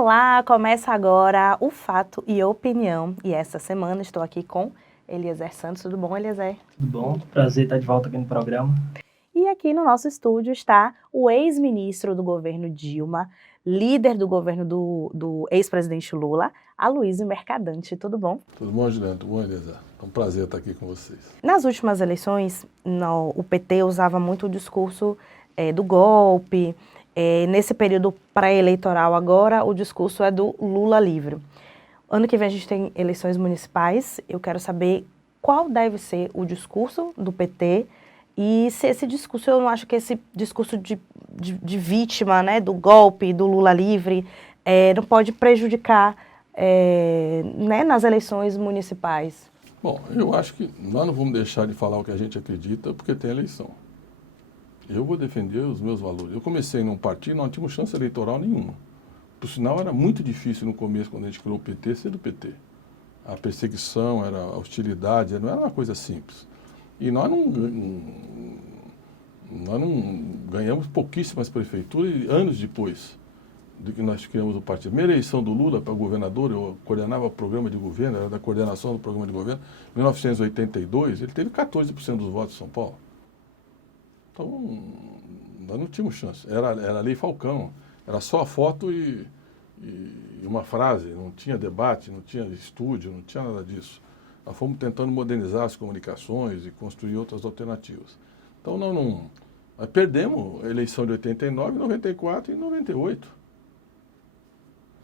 Olá, começa agora o Fato e Opinião. E essa semana estou aqui com Eliezer Santos. Tudo bom, Eliezer? Tudo bom? Prazer estar de volta aqui no programa. E aqui no nosso estúdio está o ex-ministro do governo Dilma, líder do governo do ex-presidente Lula, Aloysio Mercadante. Tudo bom? Tudo bom, Juliano? Tudo bom, Eliezer? É um prazer estar aqui com vocês. Nas últimas eleições, o PT usava muito o discurso do golpe. Nesse período pré-eleitoral agora, o discurso é do Lula livre. Ano que vem a gente tem eleições municipais. Eu quero saber qual deve ser o discurso do PT e se esse discurso, eu não acho que esse discurso de vítima, né, do golpe, do Lula livre, não pode prejudicar né, nas eleições municipais. Bom, eu acho que nós não vamos deixar de falar o que a gente acredita porque tem eleição. Eu vou defender os meus valores. Eu comecei num partido, não tínhamos chance eleitoral nenhuma. Por sinal, era muito difícil no começo, quando a gente criou o PT, ser do PT. A perseguição, era a hostilidade, não era uma coisa simples. E nós não ganhamos pouquíssimas prefeituras anos depois de que nós criamos o partido. A primeira eleição do Lula para governador, eu coordenava o programa de governo, era da coordenação do programa de governo, em 1982, ele teve 14% dos votos em São Paulo. Então, nós não tínhamos chance. Era a Lei Falcão, era só a foto e uma frase, não tinha debate, não tinha estúdio, não tinha nada disso. Nós fomos tentando modernizar as comunicações e construir outras alternativas. Então, nós perdemos a eleição de 89, 94 e 98.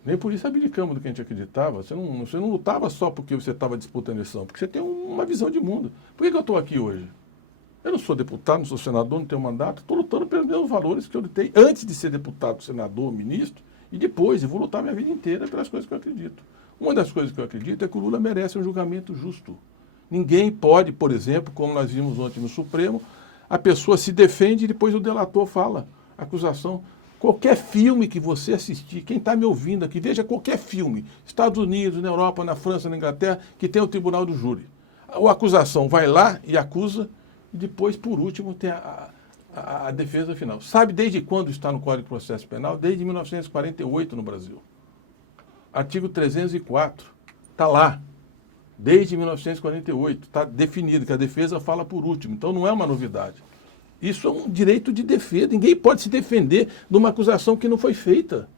Nem por isso abdicamos do que a gente acreditava. Você não lutava só porque você estava disputando a eleição, porque você tem uma visão de mundo. Por que eu estou aqui hoje? Eu não sou deputado, não sou senador, não tenho mandato, estou lutando pelos meus valores que eu lutei antes de ser deputado, senador, ministro, e depois, e vou lutar minha vida inteira pelas coisas que eu acredito. Uma das coisas que eu acredito é que o Lula merece um julgamento justo. Ninguém pode, por exemplo, como nós vimos ontem no Supremo, a pessoa se defende e depois o delator fala, acusação. Qualquer filme que você assistir, quem está me ouvindo aqui, veja qualquer filme, Estados Unidos, na Europa, na França, na Inglaterra, que tem o tribunal do júri. A acusação vai lá e acusa, e depois, por último, tem a defesa final. Sabe desde quando está no Código de Processo Penal? Desde 1948 no Brasil. Artigo 304, está lá. Desde 1948, está definido que a defesa fala por último. Então não é uma novidade. Isso é um direito de defesa. Ninguém pode se defender de uma acusação que não foi feita.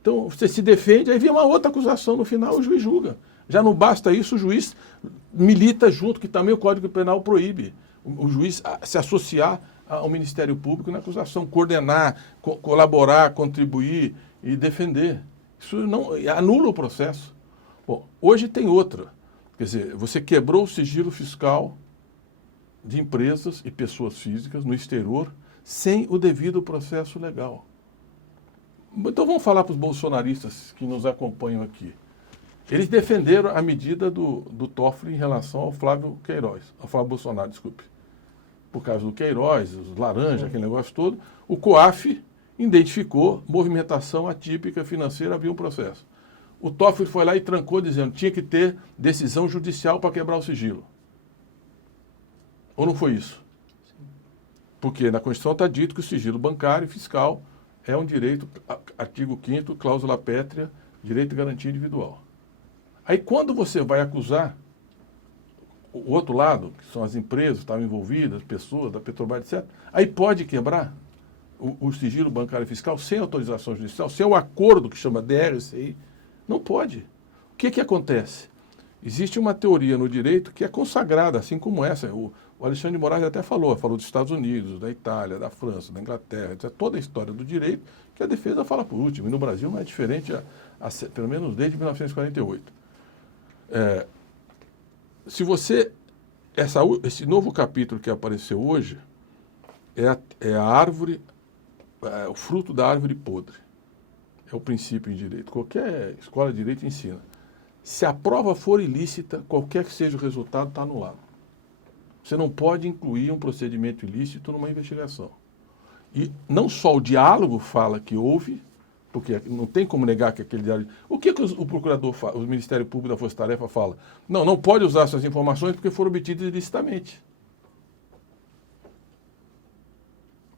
Então você se defende, aí vem uma outra acusação no final, o juiz julga. Já não basta isso, o juiz milita junto, que também o Código Penal proíbe. O juiz se associar ao Ministério Público na acusação, coordenar, colaborar, contribuir e defender. Isso não anula o processo. Bom, hoje tem outra. Quer dizer, você quebrou o sigilo fiscal de empresas e pessoas físicas no exterior sem o devido processo legal. Então vamos falar para os bolsonaristas que nos acompanham aqui. Eles defenderam a medida do Toffoli em relação ao Flávio Queiroz, ao Flávio Bolsonaro, desculpe. Por causa do Queiroz, os laranjas, aquele negócio todo, o COAF identificou movimentação atípica financeira, havia um processo. O Toffoli foi lá e trancou dizendo que tinha que ter decisão judicial para quebrar o sigilo. Ou não foi isso? Porque na Constituição está dito que o sigilo bancário e fiscal é um direito, artigo 5º, cláusula pétrea, direito de garantia individual. Aí quando você vai acusar o outro lado, que são as empresas que estavam envolvidas, pessoas da Petrobras, etc., aí pode quebrar o sigilo bancário e fiscal sem autorização judicial, sem o acordo que chama DRCI. Não pode. O que acontece? Existe uma teoria no direito que é consagrada, assim como essa. O Alexandre de Moraes até falou dos Estados Unidos, da Itália, da França, da Inglaterra, etc., toda a história do direito, que a defesa fala por último. E no Brasil não é diferente, pelo menos desde 1948. Se você... Esse novo capítulo que apareceu hoje é a árvore, o fruto da árvore podre. É o princípio em direito. Qualquer escola de direito ensina. Se a prova for ilícita, qualquer que seja o resultado, está anulado. Você não pode incluir um procedimento ilícito numa investigação. E não só o diálogo fala que houve, porque não tem como negar que aquele diálogo... O que o procurador fala, o Ministério Público da Força Tarefa fala? Não pode usar essas informações porque foram obtidas ilicitamente.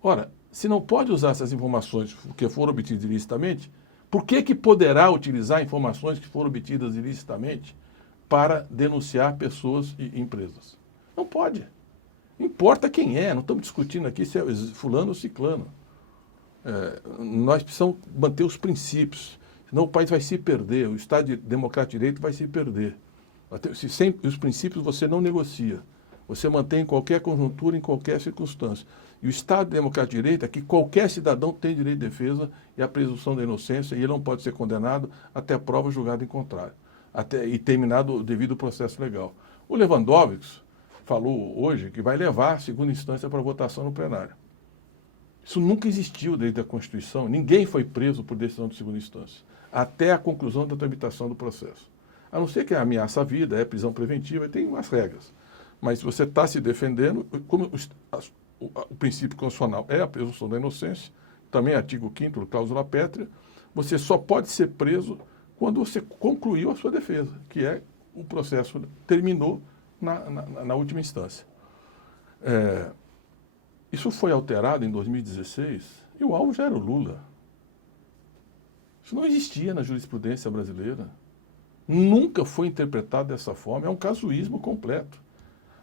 Ora, se não pode usar essas informações porque foram obtidas ilicitamente, Por que poderá utilizar informações que foram obtidas ilicitamente para denunciar pessoas e empresas? Não pode. Importa quem é, não estamos discutindo aqui se é fulano ou ciclano. Nós precisamos manter os princípios, senão o país vai se perder, o Estado Democrático de Direito vai se perder. Os princípios você não negocia, você mantém em qualquer conjuntura, em qualquer circunstância. E o Estado Democrático de Direito é que qualquer cidadão tem direito de defesa e a presunção da inocência, e ele não pode ser condenado até prova julgada em contrário, e terminado o devido processo legal. O Lewandowski falou hoje que vai levar a segunda instância para votação no plenário. Isso nunca existiu desde a Constituição. Ninguém foi preso por decisão de segunda instância, até a conclusão da tramitação do processo. A não ser que ameaça a vida, é prisão preventiva, e tem umas regras. Mas se você está se defendendo, como o princípio constitucional é a presunção da inocência, também artigo 5º, cláusula pétrea, você só pode ser preso quando você concluiu a sua defesa, que é o processo terminou na última instância. Isso foi alterado em 2016 e o alvo já era o Lula. Isso não existia na jurisprudência brasileira. Nunca foi interpretado dessa forma. É um casuísmo completo.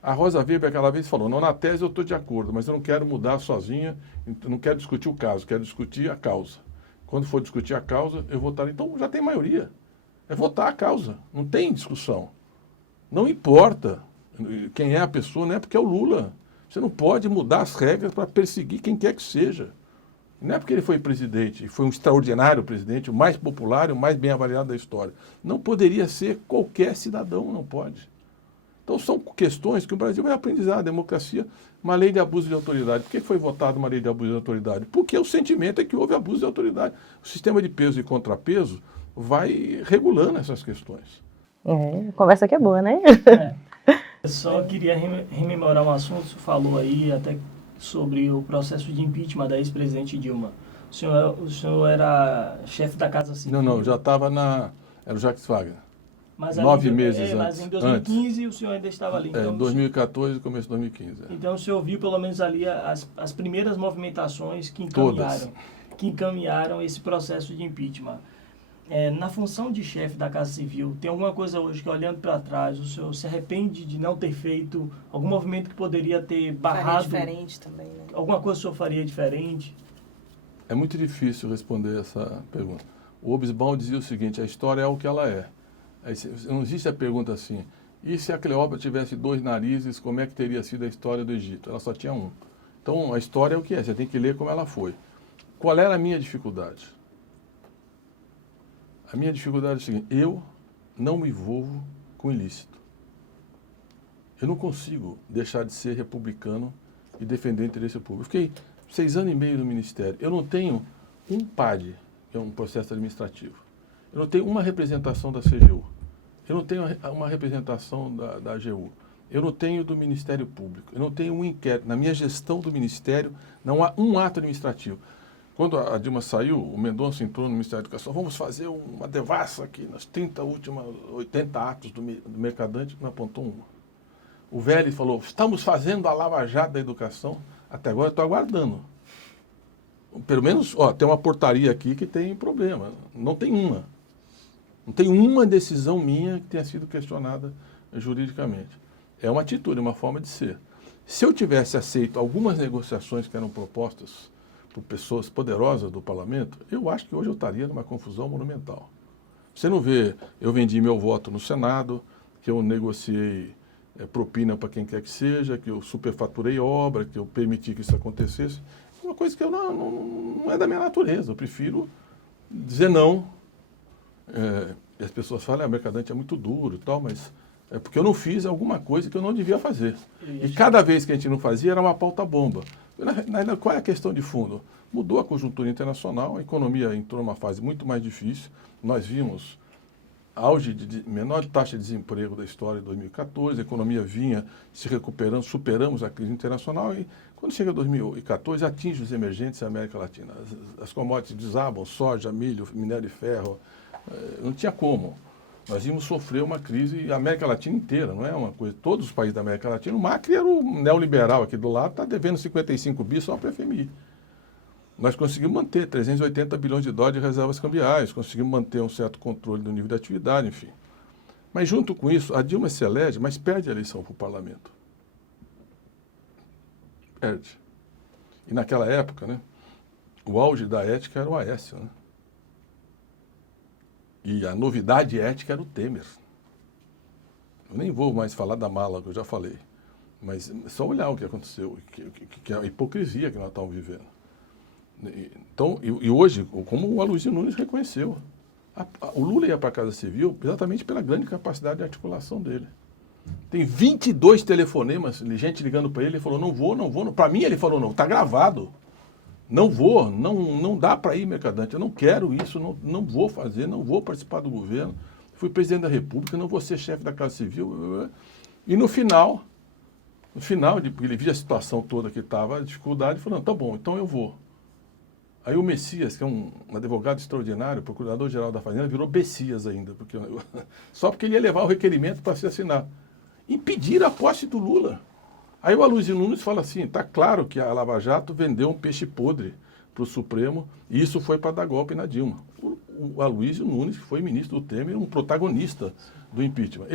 A Rosa Weber aquela vez falou, não, na tese eu estou de acordo, mas eu não quero mudar sozinha, não quero discutir o caso, quero discutir a causa. Quando for discutir a causa, eu votarei. Então já tem maioria. É votar a causa. Não tem discussão. Não importa quem é a pessoa, não é porque é o Lula. Você não pode mudar as regras para perseguir quem quer que seja. Não é porque ele foi presidente, e foi um extraordinário presidente, o mais popular e o mais bem avaliado da história. Não poderia ser qualquer cidadão, não pode. Então são questões que o Brasil vai aprender. A democracia, uma lei de abuso de autoridade. Por que foi votada uma lei de abuso de autoridade? Porque o sentimento é que houve abuso de autoridade. O sistema de peso e contrapeso vai regulando essas questões. Conversa que é boa, né? Eu só queria rememorar um assunto que você falou aí, até sobre o processo de impeachment da ex-presidente Dilma. O senhor era chefe da Casa Civil. Não, já estava era o Jacques Wagner. Mas 9 meses antes. Mas em 2015 o senhor ainda estava ali. Então, 2014 começo de 2015. Então o senhor viu pelo menos ali as primeiras movimentações que encaminharam esse processo de impeachment. Na função de chefe da Casa Civil, tem alguma coisa hoje que, olhando para trás, o senhor se arrepende de não ter feito algum movimento que poderia ter barrado? Faria diferente também, né? Alguma coisa o senhor faria diferente? É muito difícil responder essa pergunta. O Hobsbawm dizia o seguinte, a história é o que ela é. Não existe a pergunta assim, e se a Cleópatra tivesse 2 narizes, como é que teria sido a história do Egito? Ela só tinha um. Então, a história é o que é, você tem que ler como ela foi. Qual era a minha dificuldade? A minha dificuldade é o seguinte, eu não me envolvo com ilícito. Eu não consigo deixar de ser republicano e defender o interesse público. Eu fiquei 6 anos e meio no Ministério. Eu não tenho um PAD, que é um processo administrativo. Eu não tenho uma representação da CGU. Eu não tenho uma representação da AGU. Eu não tenho do Ministério Público. Eu não tenho um inquérito. Na minha gestão do Ministério, não há um ato administrativo. Quando a Dilma saiu, o Mendonça entrou no Ministério da Educação, vamos fazer uma devassa aqui nas 80 atos do Mercadante, não apontou uma. O Vélez falou, estamos fazendo a Lava Jato da educação, até agora eu estou aguardando. Pelo menos, tem uma portaria aqui que tem problema, não tem uma. Não tem uma decisão minha que tenha sido questionada juridicamente. É uma atitude, uma forma de ser. Se eu tivesse aceito algumas negociações que eram propostas por pessoas poderosas do parlamento, eu acho que hoje eu estaria numa confusão monumental. Você não vê, eu vendi meu voto no Senado, que eu negociei propina para quem quer que seja, que eu superfaturei obra, que eu permiti que isso acontecesse. É uma coisa que não é da minha natureza. Eu prefiro dizer não. E as pessoas falam, o Mercadante é muito duro e tal, mas é porque eu não fiz alguma coisa que eu não devia fazer. E cada vez que a gente não fazia, era uma pauta-bomba. Qual é a questão de fundo? Mudou a conjuntura internacional, a economia entrou numa fase muito mais difícil. Nós vimos auge de menor taxa de desemprego da história em 2014, a economia vinha se recuperando, superamos a crise internacional e quando chega 2014 atinge os emergentes da América Latina. As commodities desabam, soja, milho, minério de ferro, não tinha como. Nós íamos sofrer uma crise, a América Latina inteira, não é uma coisa, todos os países da América Latina, o Macri era o neoliberal aqui do lado, está devendo 55 bi só para a FMI. nós conseguimos manter 380 bilhões de dólares de reservas cambiais, conseguimos manter um certo controle do nível de atividade, enfim. Mas junto com isso, a Dilma se elege, mas perde a eleição para o parlamento. Perde. E naquela época, né, o auge da ética era o Aécio, né? E a novidade ética era o Temer. Eu nem vou mais falar da mala, que eu já falei. Mas é só olhar o que aconteceu, que é a hipocrisia que nós estamos vivendo. Então, e hoje, como o Aloysio Nunes reconheceu, o Lula ia para a Casa Civil exatamente pela grande capacidade de articulação dele. Tem 22 telefonemas, gente ligando para ele, ele falou, não vou. Para mim ele falou, não, está gravado. Não vou, não dá para ir, Mercadante, eu não quero isso, não vou fazer, não vou participar do governo. Fui presidente da República, não vou ser chefe da Casa Civil. E no final, ele via a situação toda que estava, a dificuldade, falou, tá bom, então eu vou. Aí o Messias, que é um advogado extraordinário, procurador-geral da Fazenda, virou Bessias ainda, só porque ele ia levar o requerimento para se assinar. Impedir a posse do Lula. Aí o Aloysio Nunes fala assim, está claro que a Lava Jato vendeu um peixe podre para o Supremo e isso foi para dar golpe na Dilma. O Aloysio Nunes, que foi ministro do Temer, um protagonista do impeachment.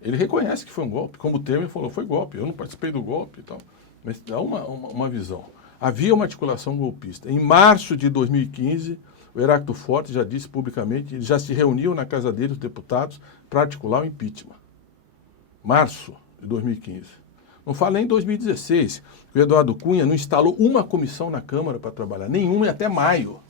Ele reconhece que foi um golpe, como o Temer falou, foi golpe, eu não participei do golpe e tal. Mas dá uma visão. Havia uma articulação golpista. Em março de 2015, o Heráclito Forte já disse publicamente, eles já se reuniam na casa dele, os deputados, para articular o impeachment. Março de 2015. Não fala nem em 2016, que o Eduardo Cunha não instalou uma comissão na Câmara para trabalhar, nenhuma, e até maio,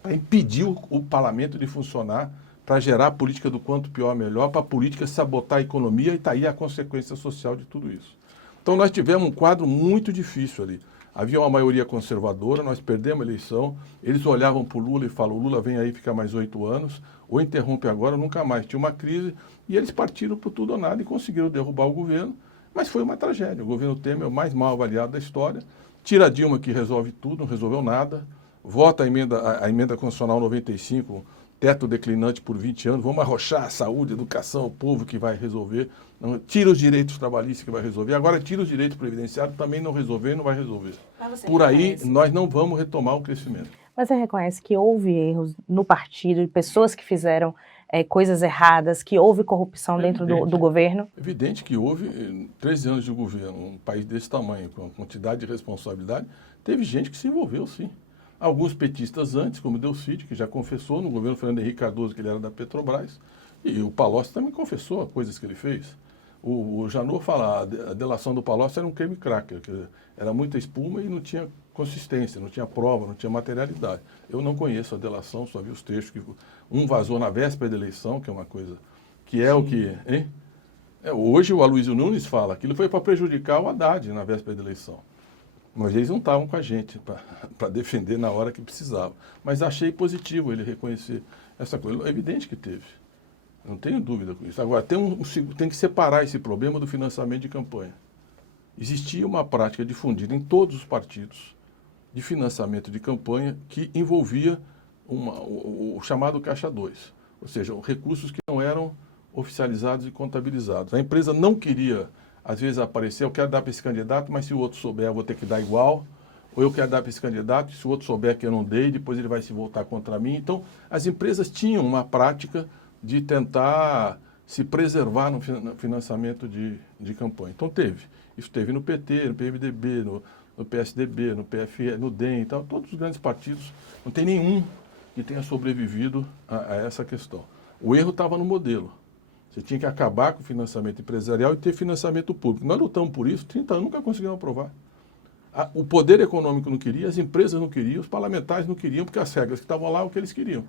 para impedir o parlamento de funcionar, para gerar a política do quanto pior melhor, para a política sabotar a economia, e está aí a consequência social de tudo isso. Então nós tivemos um quadro muito difícil ali. Havia uma maioria conservadora, nós perdemos a eleição, eles olhavam para o Lula e falavam, o Lula vem aí ficar mais 8 anos, ou interrompe agora, nunca mais. Tinha uma crise, e eles partiram por tudo ou nada e conseguiram derrubar o governo, mas foi uma tragédia. O governo Temer é o mais mal avaliado da história, tira a Dilma que resolve tudo, não resolveu nada, vota a emenda constitucional 95, teto declinante por 20 anos, vamos arrochar a saúde, a educação, o povo que vai resolver, não, tira os direitos trabalhistas que vai resolver, agora tira os direitos previdenciários, também não resolver, não vai resolver. Por aí, nós não vamos retomar o crescimento. Mas você reconhece que houve erros no partido, de pessoas que fizeram coisas erradas, que houve corrupção dentro do governo? Evidente que houve 13 anos de governo, um país desse tamanho, com a quantidade de responsabilidade, teve gente que se envolveu, sim. Alguns petistas antes, como o Delcídio, que já confessou no governo Fernando Henrique Cardoso que ele era da Petrobras, e o Palocci também confessou coisas que ele fez. O Janot fala, a delação do Palocci era um creme cracker, que era muita espuma e não tinha consistência, não tinha prova, não tinha materialidade. Eu não conheço a delação, só vi os textos que um vazou na véspera da eleição, que é uma coisa que é o que... Hein? Hoje o Aloysio Nunes fala, aquilo foi para prejudicar o Haddad na véspera da eleição. Mas eles não estavam com a gente para defender na hora que precisava. Mas achei positivo ele reconhecer essa coisa. É evidente que teve. Não tenho dúvida com isso. Agora, tem que separar esse problema do financiamento de campanha. Existia uma prática difundida em todos os partidos de financiamento de campanha que envolvia o chamado Caixa 2. Ou seja, recursos que não eram oficializados e contabilizados. A empresa não queria... Às vezes aparecer, eu quero dar para esse candidato, mas se o outro souber, eu vou ter que dar igual. Ou eu quero dar para esse candidato, se o outro souber que eu não dei, depois ele vai se voltar contra mim. Então, as empresas tinham uma prática de tentar se preservar no financiamento de campanha. Então, teve. Isso teve no PT, no PMDB, no PSDB, no PFL, no DEM e tal. Todos os grandes partidos, não tem nenhum que tenha sobrevivido a essa questão. O erro estava no modelo. Você tinha que acabar com o financiamento empresarial e ter financiamento público. Nós lutamos por isso, 30 anos, nunca conseguimos aprovar. O poder econômico não queria, as empresas não queriam, os parlamentares não queriam, porque as regras que estavam lá, o que eles queriam.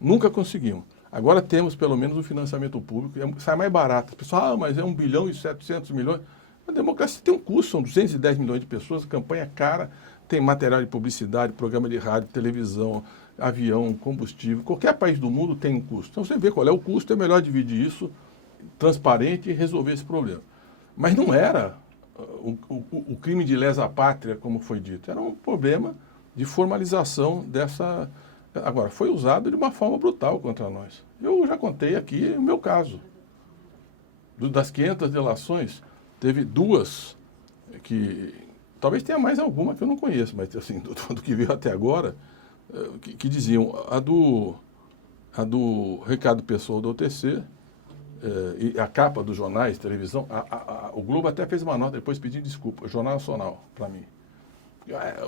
Nunca conseguimos. Agora temos, pelo menos, o financiamento público, sai mais barato. O pessoal, mas é 1 bilhão e 700 milhões. A democracia tem um custo, são 210 milhões de pessoas, campanha cara, tem material de publicidade, programa de rádio, televisão, avião, combustível. Qualquer país do mundo tem um custo. Então você vê qual é o custo, é melhor dividir isso transparente e resolver esse problema. Mas não era o crime de lesa pátria, como foi dito. Era um problema de formalização dessa... Agora, foi usado de uma forma brutal contra nós. Eu já contei aqui o meu caso. Das 500 delações, teve 2 que talvez tenha mais alguma que eu não conheço, mas assim, do que veio até agora, que diziam, a do Ricardo Pessoa do OTC, e a capa dos jornais, televisão, o Globo até fez uma nota depois pedindo desculpa, Jornal Nacional, para mim.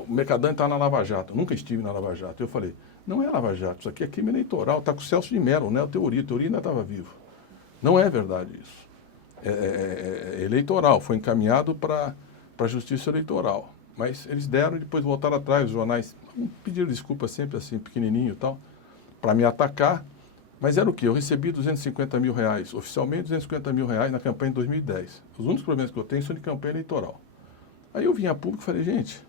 O Mercadante está na Lava Jato, eu nunca estive na Lava Jato. Eu falei, não é Lava Jato, isso aqui é crime eleitoral, está com o Celso de Mello, né? A teoria ainda estava vivo. Não é verdade isso. É eleitoral, foi encaminhado para a Justiça Eleitoral. Mas eles deram e depois voltaram atrás, os jornais pediram desculpa sempre assim, pequenininho e tal, para me atacar. Mas era o quê? Eu recebi R$250 mil, oficialmente R$250 mil na campanha de 2010. Os únicos problemas que eu tenho são de campanha eleitoral. Aí eu vim a público e falei, gente,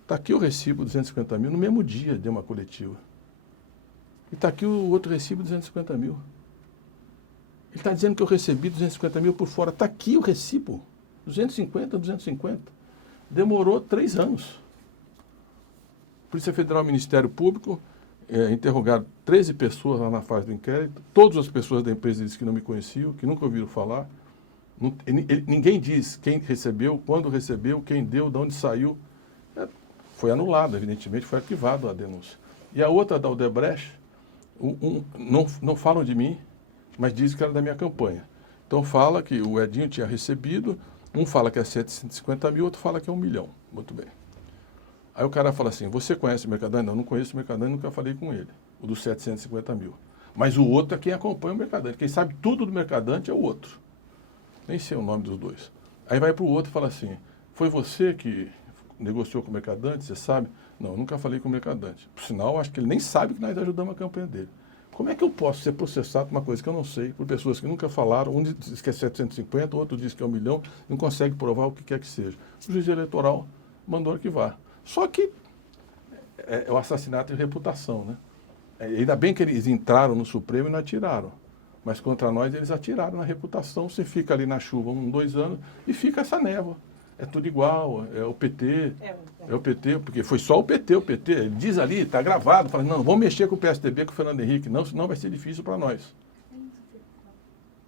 está aqui o recibo 250 mil no mesmo dia de uma coletiva. E está aqui o outro recibo 250 mil. Ele está dizendo que eu recebi 250 mil por fora. Está aqui o recibo. 250. Demorou 3 anos. Polícia Federal e Ministério Público interrogaram 13 pessoas lá na fase do inquérito. Todas as pessoas da empresa disseram que não me conheciam, que nunca ouviram falar. Ninguém diz quem recebeu, quando recebeu, quem deu, de onde saiu. Foi anulado, evidentemente, foi arquivado a denúncia. E a outra da Odebrecht, não falam de mim, mas dizem que era da minha campanha. Então fala que o Edinho tinha recebido, um fala que é 750 mil, outro fala que é 1 milhão. Muito bem. Aí o cara fala assim, você conhece o Mercadante? Não conheço o Mercadante, nunca falei com ele, o dos 750 mil. Mas o outro é quem acompanha o Mercadante. Quem sabe tudo do Mercadante é o outro. Nem sei o nome dos dois. Aí vai para o outro e fala assim, foi você que negociou com o Mercadante, você sabe? Não, eu nunca falei com o Mercadante. Por sinal, acho que ele nem sabe que nós ajudamos a campanha dele. Como é que eu posso ser processado por uma coisa que eu não sei, por pessoas que nunca falaram, um diz que é 750, o outro diz que é 1 milhão, não consegue provar o que quer que seja. O juiz eleitoral mandou arquivar. Só que é o assassinato de reputação, né? Ainda bem que eles entraram no Supremo e não atiraram. Mas contra nós eles atiraram na reputação. Você fica ali na chuva 1, 2 anos e fica essa névoa. É tudo igual, é o PT, é o PT, porque foi só o PT. Ele diz ali, está gravado, fala, não, vamos mexer com o PSDB, com o Fernando Henrique, não, senão vai ser difícil para nós.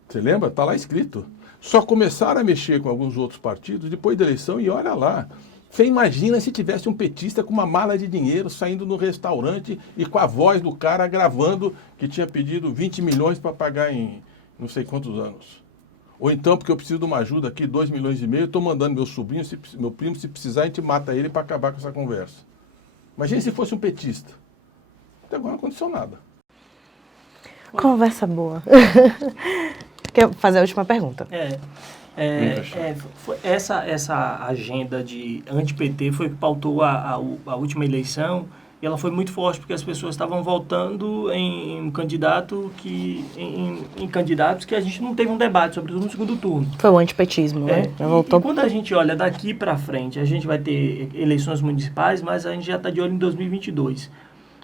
Você lembra? Está lá escrito. Só começaram a mexer com alguns outros partidos depois da eleição e olha lá. Você imagina se tivesse um petista com uma mala de dinheiro saindo no restaurante e com a voz do cara gravando que tinha pedido 20 milhões para pagar em não sei quantos anos. Ou então, porque eu preciso de uma ajuda aqui, 2,5 milhões, estou mandando meu sobrinho, meu primo, se precisar, a gente mata ele para acabar com essa conversa. Imagina se fosse um petista. Até agora não aconteceu nada. Conversa boa. Quer fazer a última pergunta? Essa agenda de anti-PT foi que pautou a última eleição. E ela foi muito forte porque as pessoas estavam votando em candidatos que a gente não teve um debate, sobretudo no segundo turno. Foi o antipetismo, né? E quando a gente olha daqui para frente, a gente vai ter eleições municipais, mas a gente já está de olho em 2022.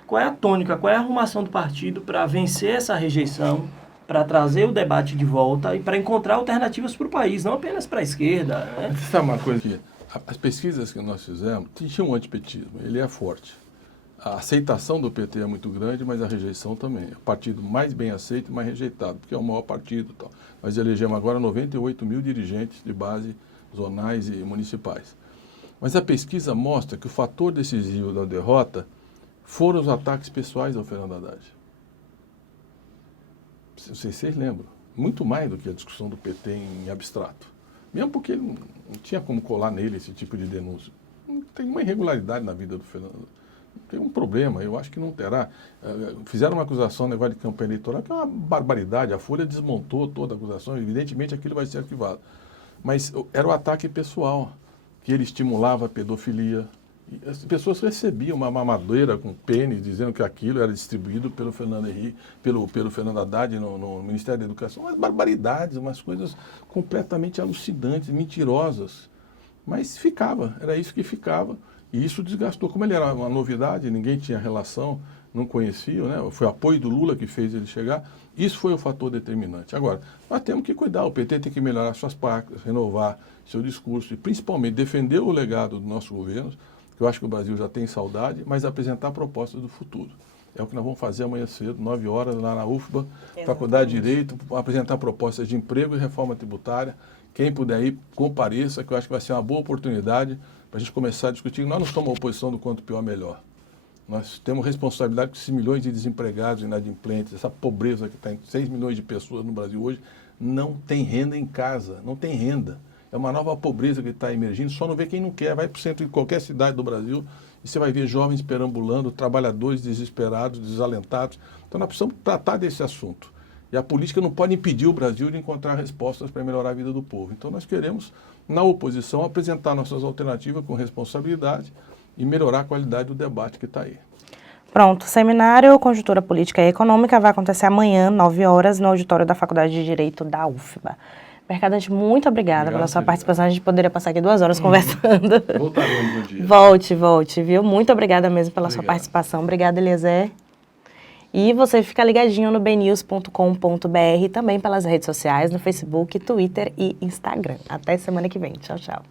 Qual é a tônica, qual é a arrumação do partido para vencer essa rejeição, para trazer o debate de volta e para encontrar alternativas para o país, não apenas para a esquerda, né? Sabe uma coisa que as pesquisas que nós fizemos tinham um antipetismo, ele é forte. A aceitação do PT é muito grande, mas a rejeição também. É o partido mais bem aceito e mais rejeitado, porque é o maior partido e tal. Nós elegemos agora 98 mil dirigentes de base zonais e municipais. Mas a pesquisa mostra que o fator decisivo da derrota foram os ataques pessoais ao Fernando Haddad. Vocês lembram? Muito mais do que a discussão do PT em abstrato. Mesmo porque ele não tinha como colar nele esse tipo de denúncia. Tem uma irregularidade na vida do Fernando. Tem um problema, eu acho que não terá. Fizeram uma acusação no negócio de campanha eleitoral, que é uma barbaridade. A Folha desmontou toda a acusação, evidentemente aquilo vai ser arquivado. Mas era o ataque pessoal, que ele estimulava a pedofilia. E as pessoas recebiam uma mamadeira com pênis, dizendo que aquilo era distribuído pelo Fernando Henrique, pelo Fernando Haddad no Ministério da Educação. Umas barbaridades, umas coisas completamente alucinantes, mentirosas. Mas ficava, era isso que ficava. E isso desgastou. Como ele era uma novidade, ninguém tinha relação, não conhecia, né? Foi o apoio do Lula que fez ele chegar. Isso foi o fator determinante. Agora, nós temos que cuidar, o PT tem que melhorar suas práticas, renovar seu discurso e principalmente defender o legado do nosso governo, que eu acho que o Brasil já tem saudade, mas apresentar propostas do futuro. É o que nós vamos fazer amanhã cedo, 9 horas, lá na UFBA, Faculdade de Direito, apresentar propostas de emprego e reforma tributária. Quem puder ir, compareça, que eu acho que vai ser uma boa oportunidade para a gente começar a discutir. Nós não somos a oposição do quanto pior, melhor. Nós temos responsabilidade com esses milhões de desempregados, inadimplentes, essa pobreza que está em 6 milhões de pessoas no Brasil hoje, não tem renda em casa, não tem renda. É uma nova pobreza que está emergindo, só não vê quem não quer. Vai para o centro de qualquer cidade do Brasil e você vai ver jovens perambulando, trabalhadores desesperados, desalentados. Então nós precisamos tratar desse assunto. E a política não pode impedir o Brasil de encontrar respostas para melhorar a vida do povo. Então nós queremos, na oposição, apresentar nossas alternativas com responsabilidade e melhorar a qualidade do debate que está aí. Pronto, o seminário Conjuntura Política e Econômica vai acontecer amanhã, 9 horas, no auditório da Faculdade de Direito da UFBA. Mercadante, muito obrigada pela sua participação. A gente poderia passar aqui 2 horas conversando. Voltaremos um dia. Volte, viu? Muito obrigada mesmo pela sua participação. Obrigada, Eliezer. E você fica ligadinho no bnews.com.br, também pelas redes sociais, no Facebook, Twitter e Instagram. Até semana que vem. Tchau, tchau.